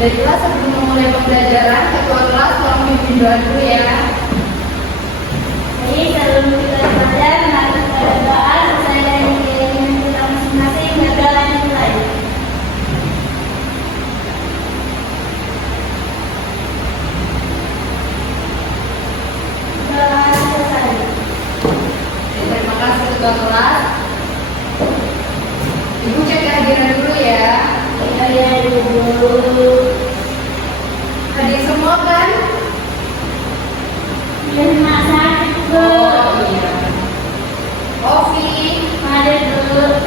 Baiklah, sebelum memulai pembelajaran, ketua kelas tolong pimpin doa dulu ya. Jadi sebelum kita belajar, harus berdoa sesuai dengan keinginan kita masing-masing agar lanjut lagi. Doa selesai. Terima kasih ketua kelas. Ibu cek kehadiran dulu ya. Ya, Ibu. Hadir semua kan? Terima kasih, Bu. Iya. Ovi, Hadir dulu.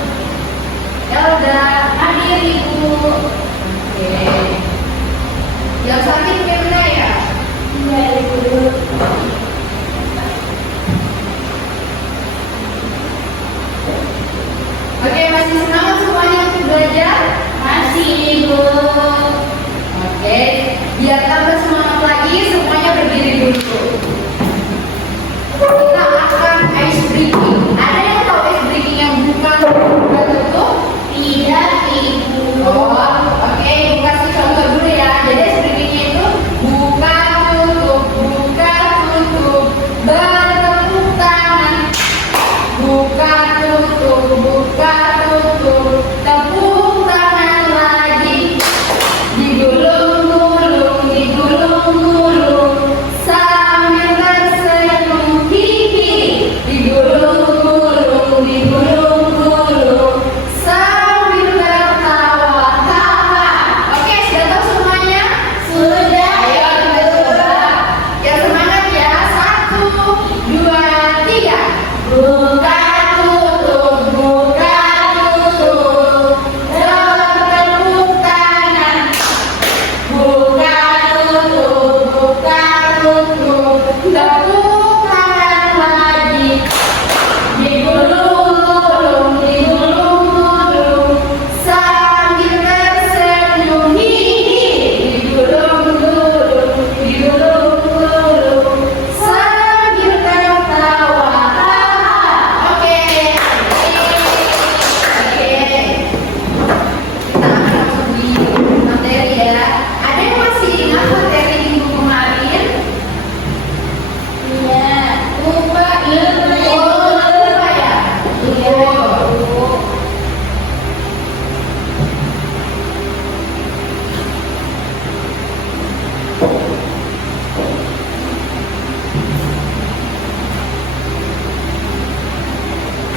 Elda, hadir Ibu. Oke. Yang sakit Mirna ya? Ya, Ibu. Oke, masih semangat semuanya untuk belajar? Masih, Ibu. Oke, biar tambah semangat lagi, semuanya berdiri dulu. Kita akan ice breaking. Ada yang tahu ice breaking yang bukan tertutup? Tidak, Ibu. Oh, oke, Ibu kasih contoh dulu ya. Jadi ice breakingnya itu buka tutup, bertepuk tangan. Buka tutup, tepuk tangan lagi. Digulung-gulung, sambil tersenyum, hihi. Digulung-gulung, sambil tertawa, haha. Oke, sudah tahu semuanya? Sudah. Ayo kita coba. Yang semangat ya. 1, 2, 3. Buka tutup, bertepuk tangan. Buka tutup, tepuk tangan lagi. Digulung-gulung, sambil tersenyum, hihi. Digulung-gulung, sambil tertawa, haha. Oke. Kita akan masuk di materi ya. Ada yang masih ingat materi minggu kemarin? Iya. Lupa, lupa ya? Iya, Ibu.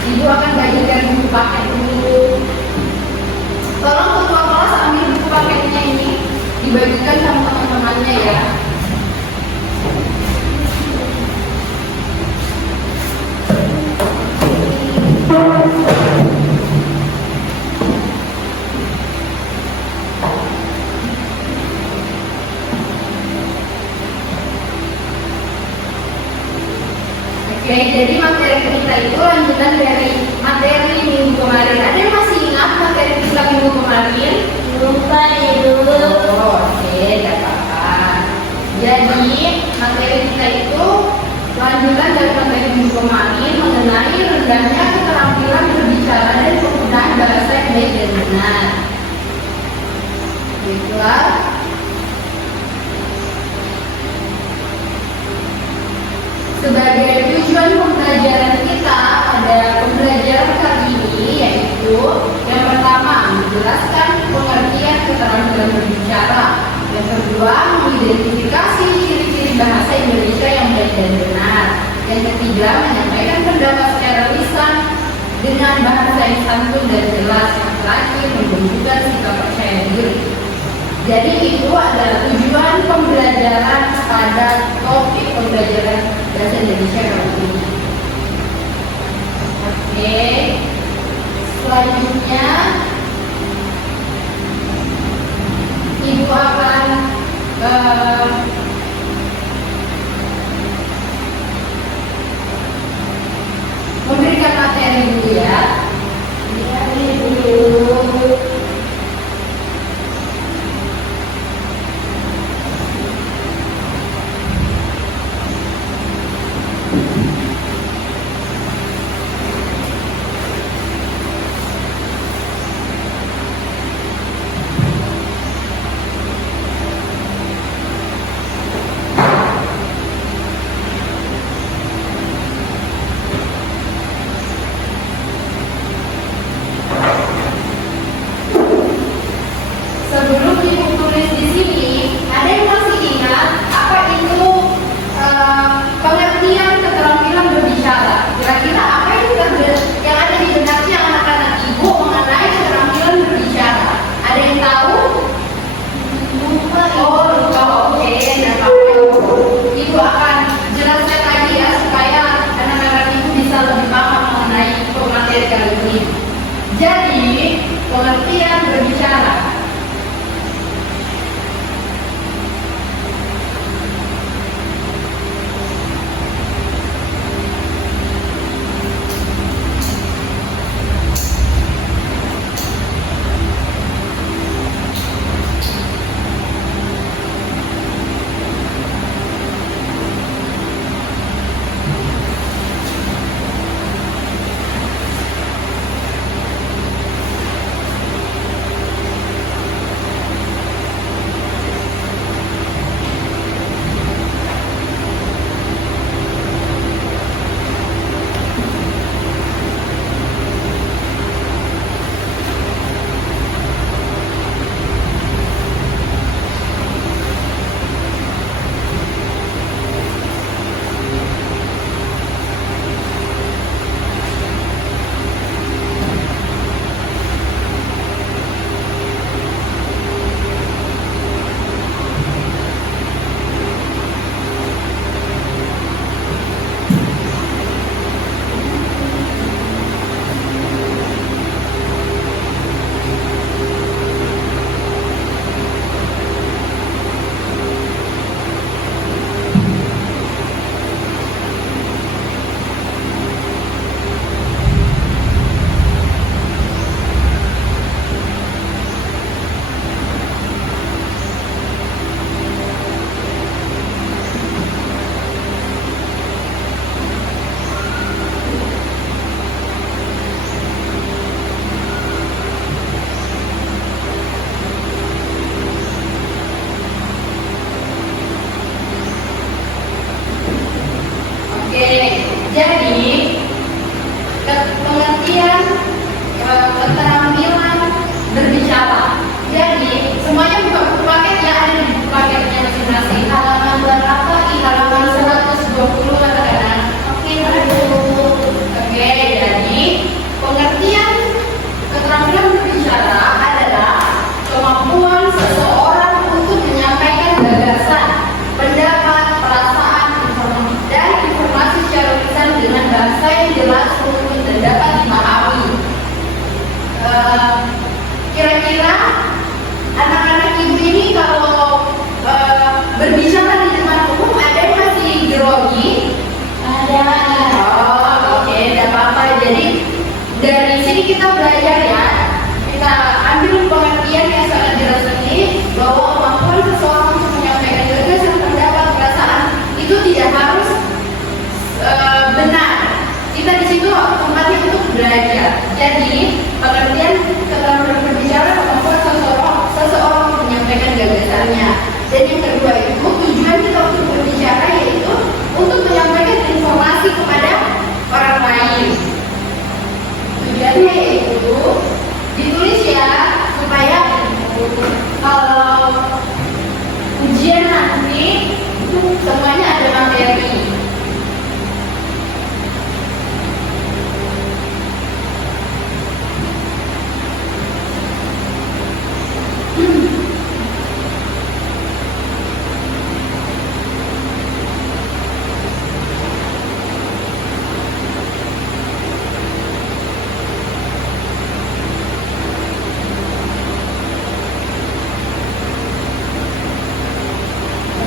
Ibu akan bagikan buku paket dulu. Tolong ketua kelas ambil buku paketnya ini, dibagikan sama teman-temannya ya. Oke, jadi materi kita itu lanjutan dari materi minggu kemarin. Ada yang masih ingat materi kita minggu kemarin? Lupa, Ibu. Oke, tidak apa-apa. Jadi materi kita itu lanjutan dari materi minggu kemarin mengenai rendahnya keterampilan berbicara dan penggunaan bahasa yang baik dan benar. Baiklah. Sebagai tujuan pembelajaran kita pada pembelajaran kali ini yaitu yang pertama menjelaskan pengertian keterampilan berbicara, yang kedua mengidentifikasi ciri-ciri bahasa Indonesia yang baik dan benar, yang ketiga menyampaikan pendapat secara lisan dengan bahasa yang santun dan jelas, yang terakhir menunjukkan sikap percaya diri. Jadi itu adalah tujuan pembelajaran pada topik pembelajaran bahasa Indonesia kali ini. Oke, selanjutnya Ibu akan memberikan materi dulu ya. Iya, Ibu.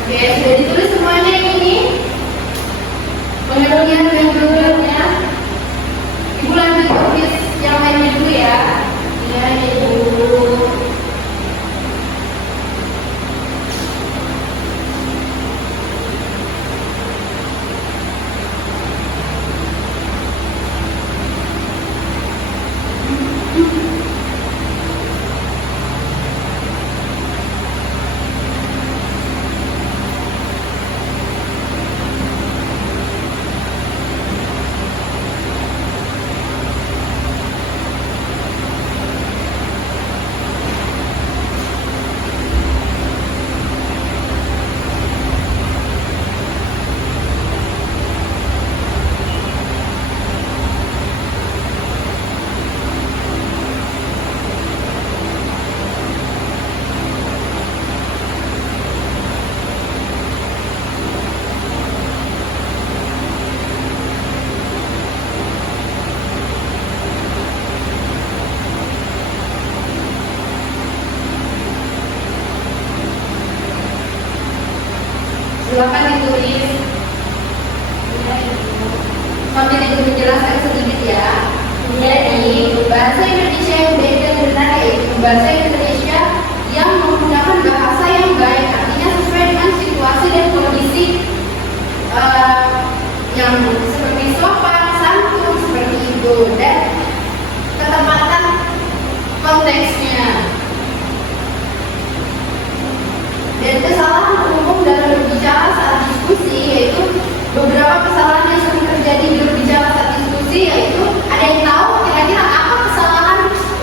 Oke, sudah ditulis semuanya ini pengertian dan programnya. Ibu lanjut tulis yang lainnya dulu ya. Ya, Ibu. Silakan ditulis. Ya, Ibu. Sambil itu menjelaskan sedikit ya. Jadi bahasa Indonesia yang baik dan benar yaitu bahasa Indonesia yang menggunakan bahasa yang baik, artinya sesuai dengan situasi dan kondisi yang seperti sopan, santun, seperti itu, dan ketepatan konteksnya. Dan kesalahan umum dalam berbicara saat diskusi yaitu beberapa kesalahan yang sering terjadi di berbicara saat diskusi, yaitu ada yang tahu kira-kira apa kesalahan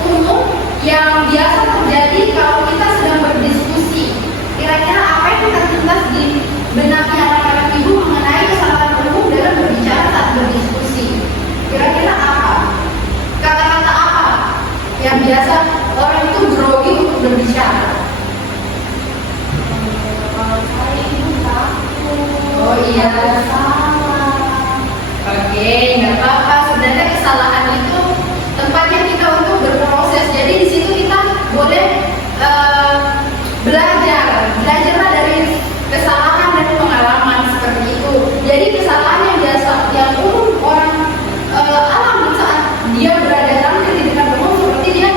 umum yang biasa terjadi kalau kita sedang berdiskusi. Kira-kira apa yang terlintas di benaknya anak-anak ibu mengenai kesalahan umum dalam berbicara saat berdiskusi? Kira-kira apa? Kata-kata apa yang biasa orang itu grogi untuk berbicara? Kalau saya Ibu takut. Oh iya. Salah. Oke, nggak apa-apa. Sebenarnya kesalahan itu tempatnya kita untuk berproses. Jadi di situ kita boleh belajarlah dari kesalahan dan pengalaman seperti itu. Jadi kesalahan yang biasa, yang umum orang alami saat dia berada dalam pendidikan umum seperti dia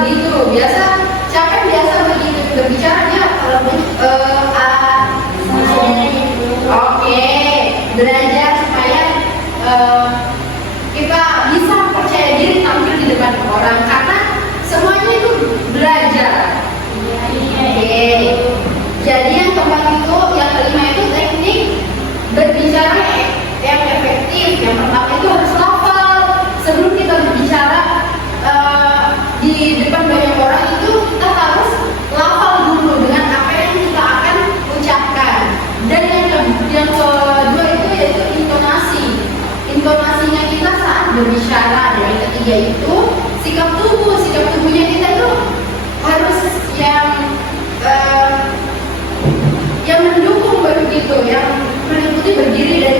begitu. Biasa siapa yang biasa begitu berbicara dia Saya Ibu. Oke, belajar supaya kita bisa percaya diri tampil di depan orang karena semuanya itu belajar. Oke, jadi yang keempat itu, yang kelima itu teknik berbicara yang efektif. Yang pertama itu harus hafal sebelum kita berbicara di depan banyak orang, itu kita harus hafal dulu dengan apa yang kita akan ucapkan. Dan yang kedua itu yaitu intonasi. Intonasinya kita saat berbicara. Dan yang ketiga itu sikap tubuh. Sikap tubuhnya kita itu harus yang mendukung begitu, yang meliputi berdiri dan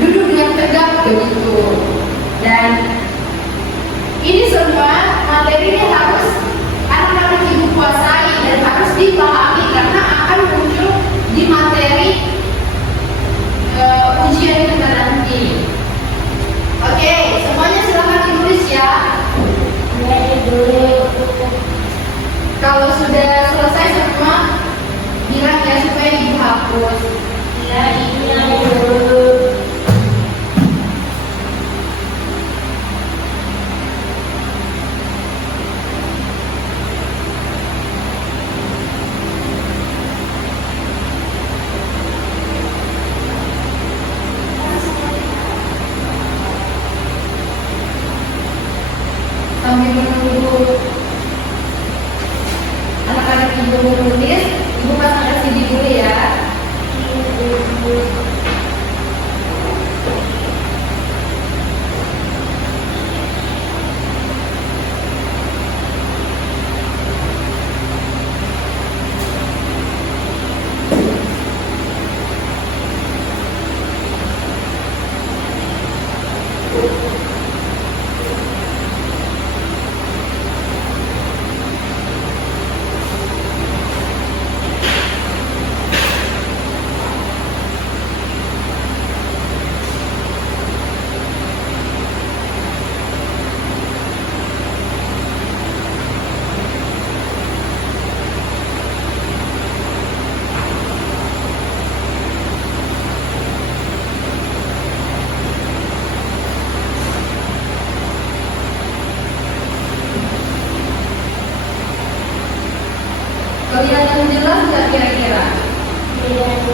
duduk dengan tegak begitu. Dan ini semua materi ini harus anak-anak nggak kira-kira? Iya, Ibu.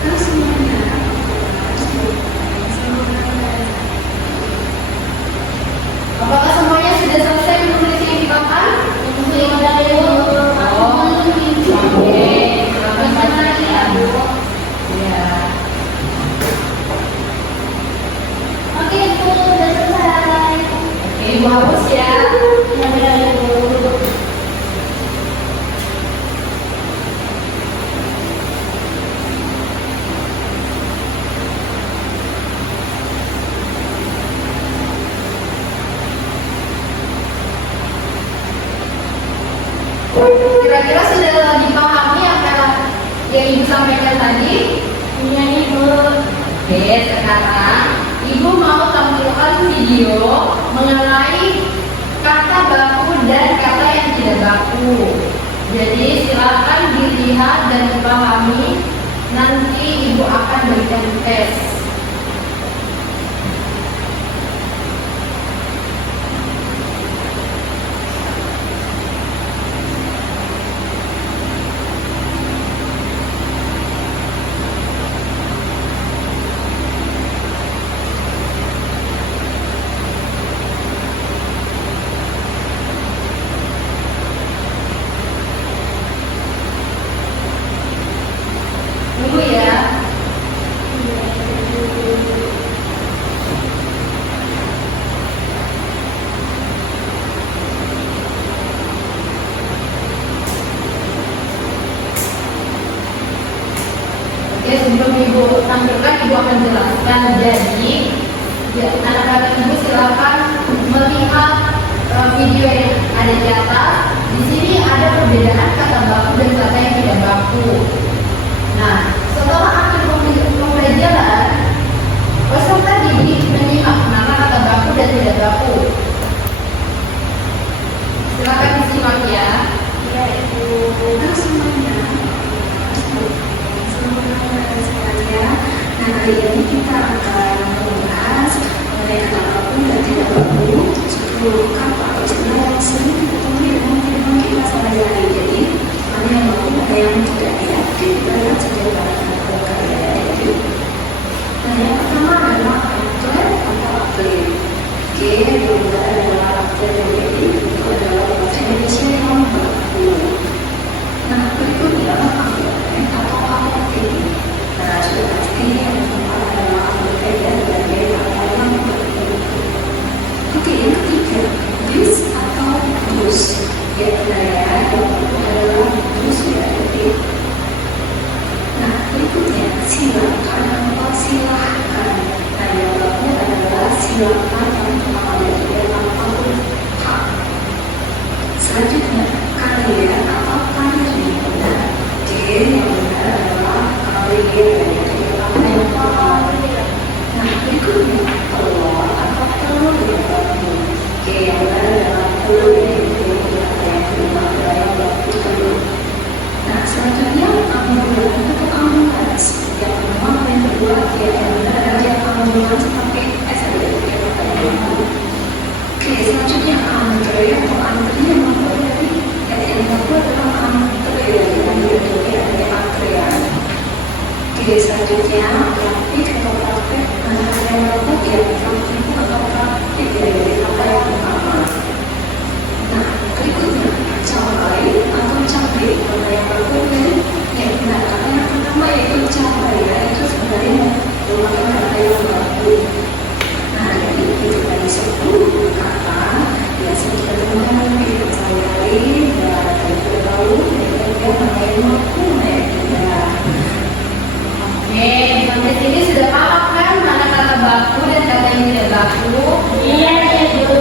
Terus semuanya harus dilakukan semuanya. Apakah semuanya sudah selesai menulis yang di papan? Sudah, Ibu. Oh, oke. Silakan baca ya, Bu. Ya. Oke, Ibu, sudah selesai. Oke, Ibu hapus ya. Ya, sudah, Ibu. Kira-kira sudah dipahami apa yang Ibu sampaikan tadi? Iya, Ibu. Oke, sekarang Ibu mau tampilkan video mengenai kata baku dan kata yang tidak baku. Jadi silakan dilihat dan dipahami. Nanti Ibu akan berikan tes. Tunggu ya. Oke, sebelum Ibu tampilkan, Ibu akan jelaskan. Jadi, ya, anak-anak Ibu silakan melihat video yang ada di atas. Di sini ada perbedaan kata baku dan kata yang tidak baku. Nah, setelah akhir pembelajaran, peserta didik menyimak mana kata baku dan tidak baku. Silakan disimak ya. Iya, Ibu. Terus semuanya harus dilakukan semuanya sekalian. Nah, kali ini kita akan membahas mengenai kata baku dan tidak baku. 10 kata istilah yang sering ditemui dalam kehidupan kita sehari-hari. Jadi, mana yang baku, mana yang tidak ya. Kita lihat saja pada kalian itu. Nah, yang pertama adalah aktor atau atlet. Oke, yang kedua adalah aktor yang jadi itu adalah bahasa Indonesia yang baku. Nah, berikutnya atlet atau atlet. Nah, sudah pasti yang keempat adalah atlet dan sebagai kata yang baku. Oke, yang ketiga, bus atau bus. Ya, benar ya, yang baku adalah bus ya, jadi. Nah, berikutnya silakan atau silahkan. Nah, yang baku adalah silakan tanpa ada ataupun hak. Selanjutnya kalian atau kalian. Nah, yang benar adalah kalian. Jadi apa yang benar? Nah, berikutnya telur atau telur yang baku. Oke, yang benar adalah telur yang apa yang benar adalah yang baku telur. Nah, selanjutnya ambulans atau ambulans. Yang pertama yang kedua yang benar adalah yang ambulans pakai S ada yang baku. Oke, selanjutnya antre atau antri yang baku dari yang baku adalah antre yang berbeda dari antrean. Oke, selanjutnya praktik atau praktek. Nah, yang baku yang praktik atau praktik dari kata yang pertama. Nah, berikutnya cabai atau cabai. Mana yang baku dari yang benar kata yang pertama yaitu cabai ya, itu sebenarnya merupakan kata yang baku. Nah, jadi kita dari 10 kata biasanya kita temukan di sehari-hari dan berbau dan mana yang baku, mana yang tidak. Oke, sampai sini sudah paham kan mana kata baku dan kata yang tidak baku? Iya, Ibu.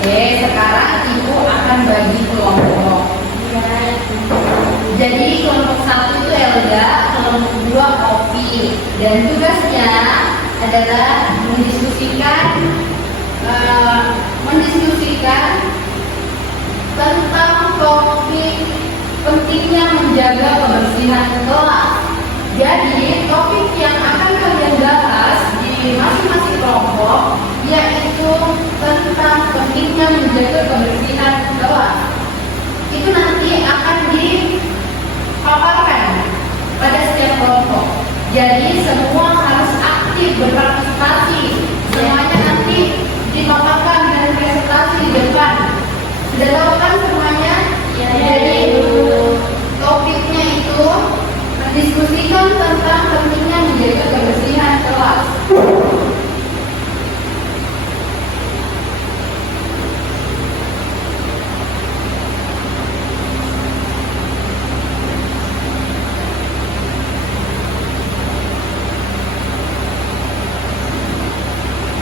Oke, sekarang Ibu akan bagi kelompok. Iya, Ibu. Jadi kelompok 1 itu Elga, kelompok 2 Ovi. Dan tugasnya adalah mendiskusikan tentang topik pentingnya menjaga kebersihan kelas. Jadi topik yang akan kalian bahas di masing-masing kelompok yaitu tentang pentingnya menjaga kebersihan kelas. itu nanti akan dipaparkan pada setiap kelompok. Jadi semua harus aktif berpartisipasi. Semuanya nanti dipaparkan dan presentasi di depan. Sudah tahu kan semuanya? Ya, Jadi Ibu. topiknya itu mendiskusikan tentang pentingnya menjaga kebersihan kelas.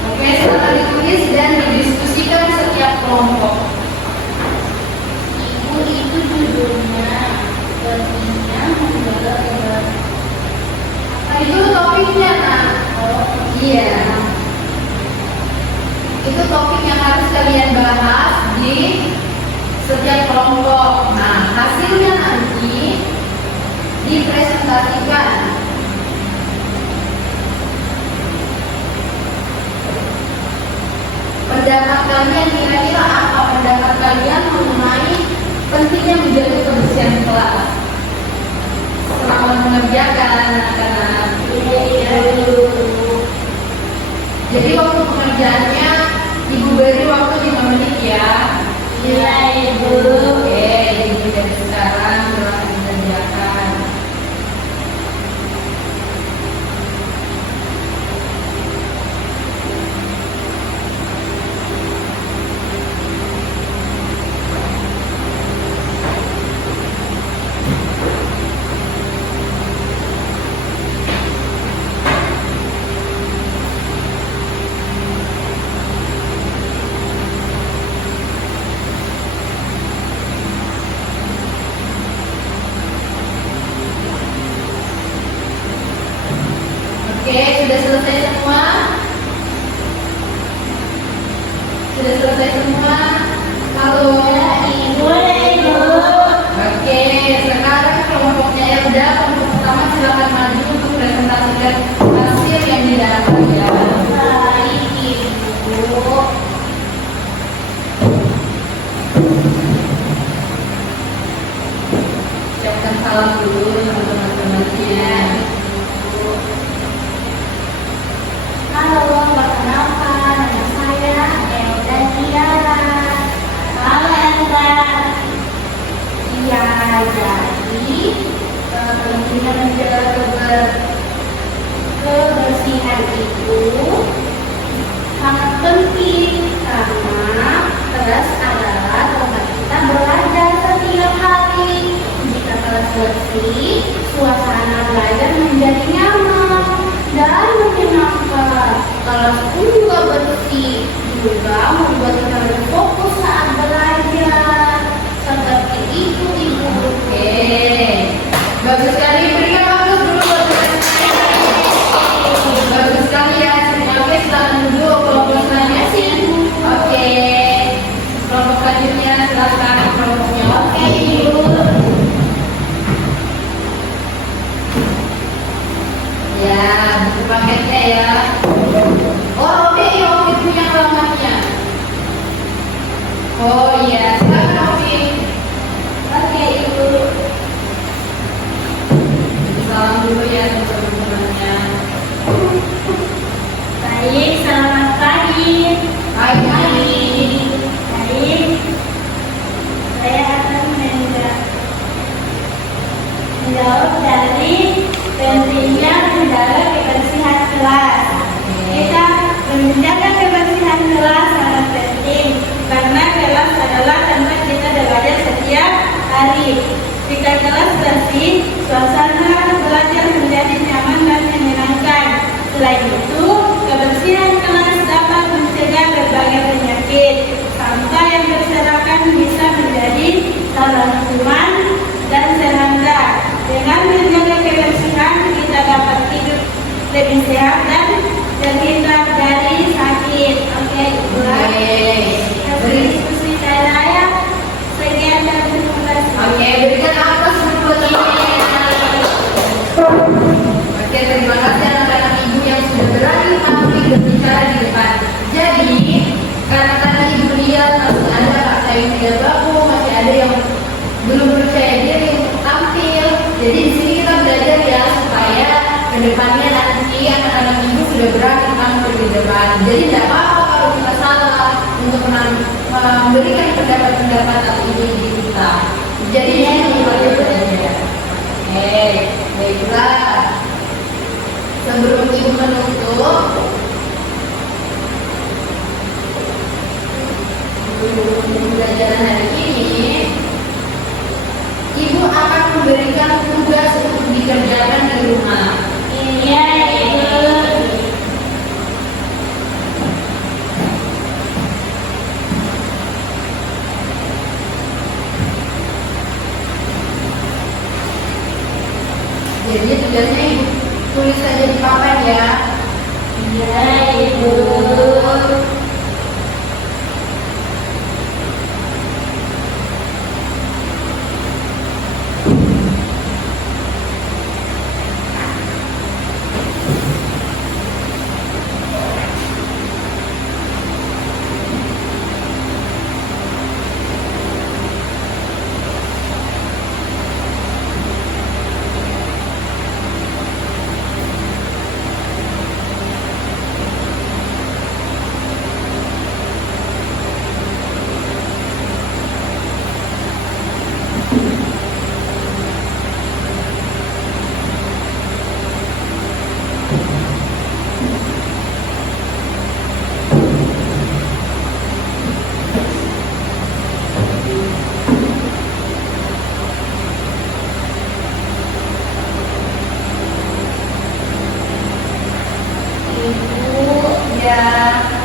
Oke, setelah ditulis dan didiskusikan setiap kelompok. Ibu, itu judulnya pentingnya menjaga kebersihan. Itu topiknya, nak. Oh, Iya. Itu topik yang harus kalian bahas di setiap kelompok. Nah, hasilnya nanti dipresentasikan. Pendapat kalian kira-kira apa pendapat kalian mengenai pentingnya menjaga kebersihan kelas? Selamat mengerjakan anak-anak. iya, Ibu. Jadi waktu pengerjaannya Ibu beri waktu 5 menit ya. Iya, Ibu. Oke, jadi dari sekarang silahkan dikerjakan. Oke, sudah selesai semua? Sudah selesai semua? Halo. Ibu, Ibu. Oke, sekarang kelompoknya yang udah kelompok pertama silakan maju untuk presentasikan hasil yang didapat ya. Baik, Ibu. Siapkan salam dulu sama teman-temannya. Halo, perkenalkan, nama saya Elda Tiara. Halo, Elda. Iya, jadi pentingnya menjaga kebersihan itu sangat penting karena kelas adalah tempat kita belajar setiap hari. Jika kelas bersih, suasana belajar menjadi nyaman dan menyenangkan. Kelas pun juga bersih, juga membuat kita lebih fokus saat belajar. Seperti itu, Ibu. Oke, bagus sekali. Berikan bagus dulu buat teman-teman. Bagus sekali ya. Oke, silakan duduk. Kelompok selanjutnya. Oke, kelompok selanjutnya silakan kelompoknya. Oke, Ibu. Ya, buku paketnya ya. Oh, oke, Ovi punya alamatnya. Oh iya, silakan Ovi. Oke, Ibu. Salam dulu ya teman-temannya. Baik, selamat pagi. Hai, hai. Baik, saya akan menjawab dari pentingnya menjaga kebersihan kelas. Kita menjaga kebersihan kelas sangat penting karena kelas adalah tempat kita belajar setiap hari. Jika kelas bersih, suasana belajar menjadi nyaman dan menyenangkan. Selain itu, kebersihan kelas dapat mencegah berbagai penyakit. Sampah yang berserakan bisa menjadi saluran kuman dan serangga. Dengan menjaga kebersihan, kita dapat hidup lebih sehat dan terhindar dari sakit. Oke, Ibu. Hasil diskusi saya sekian dan terima kasih. Oke, berikan aplaus dulu buat teman-temannya. Oke, terima kasih anak-anak ibu yang sudah berani tampil berbicara di depan. Jadi, karena tadi ibu lihat masih ada kata yang tidak baku, masih ada yang kedepannya nanti anak-anak ibu sudah berani tampil di depan. Jadi tidak apa-apa kalau kita salah untuk memberikan pendapat-pendapat atau ide-ide kita. Jadi ini belajar. Oke, baiklah. Sebelum ibu menutup, pembelajaran hari ini, ibu akan memberikan tugas untuk dikerjakan di rumah. Iya, Ibu. Jadi tugasnya ibu tulis saja di papan ya. Iya, Ibu.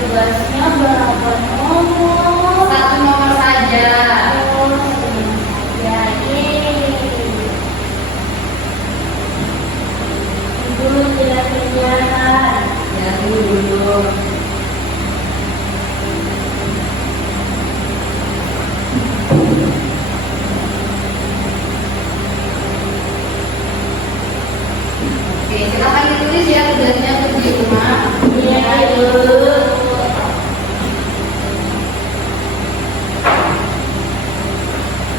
Tugasnya berapa nomor? Satu nomor saja. Ya, Ibu tidak kegiatan. Ya dulu. Oke, silakan ditulis ya tugasnya untuk di rumah. Iya, Ibu.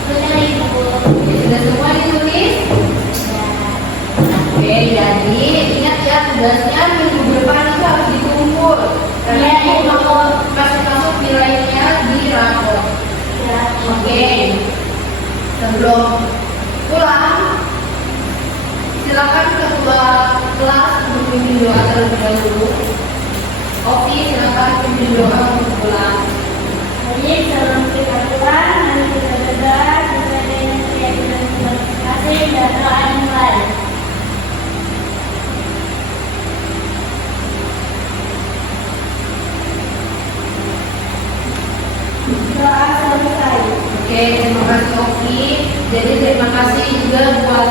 Sudah, Ibu. Sudah semua ditulis? Oke, jadi ingat ya tugasnya minggu depan itu harus dikumpul. Karena Iya, ibu Ibu. mau masuk nilainya di rapor. Ya, Oke, sebelum pulang, silakan ketua kelas untuk pimpin doa terlebih dahulu. Oke, silakan pimpin doa untuk pulang. Jadi sebelum kita pulang, mari kita berdoa supaya kita tidak kasih dan doa yang baik. Doa selesai. Oke, terima kasih Oki. Jadi terima kasih juga buat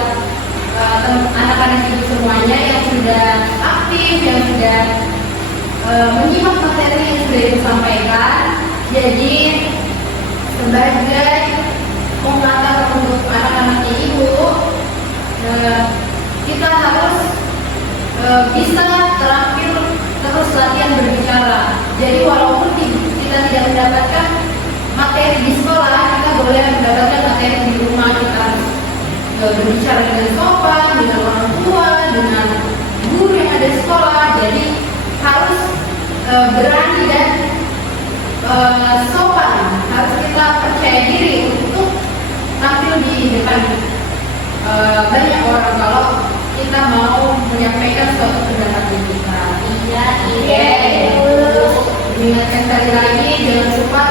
anak-anak ibu semuanya yang sudah aktif, yang sudah menyimak materi yang sudah ibu sampaikan. Jadi sebagai pengantar untuk anak-anak ibu, kita harus bisa terampil terus latihan berbicara. Jadi walaupun kita tidak mendapatkan materi di sekolah, kita boleh mendapatkan materi di rumah. Kita harus berbicara dengan sopan, dengan orang tua, dengan guru yang ada di sekolah. Jadi harus berani dan sopan. Harus kita percaya diri untuk tampil di depan banyak orang kalau kita mau menyampaikan suatu pendapat kita. Iya, Oke, Ibu. diingatkan sekali lagi jangan lupa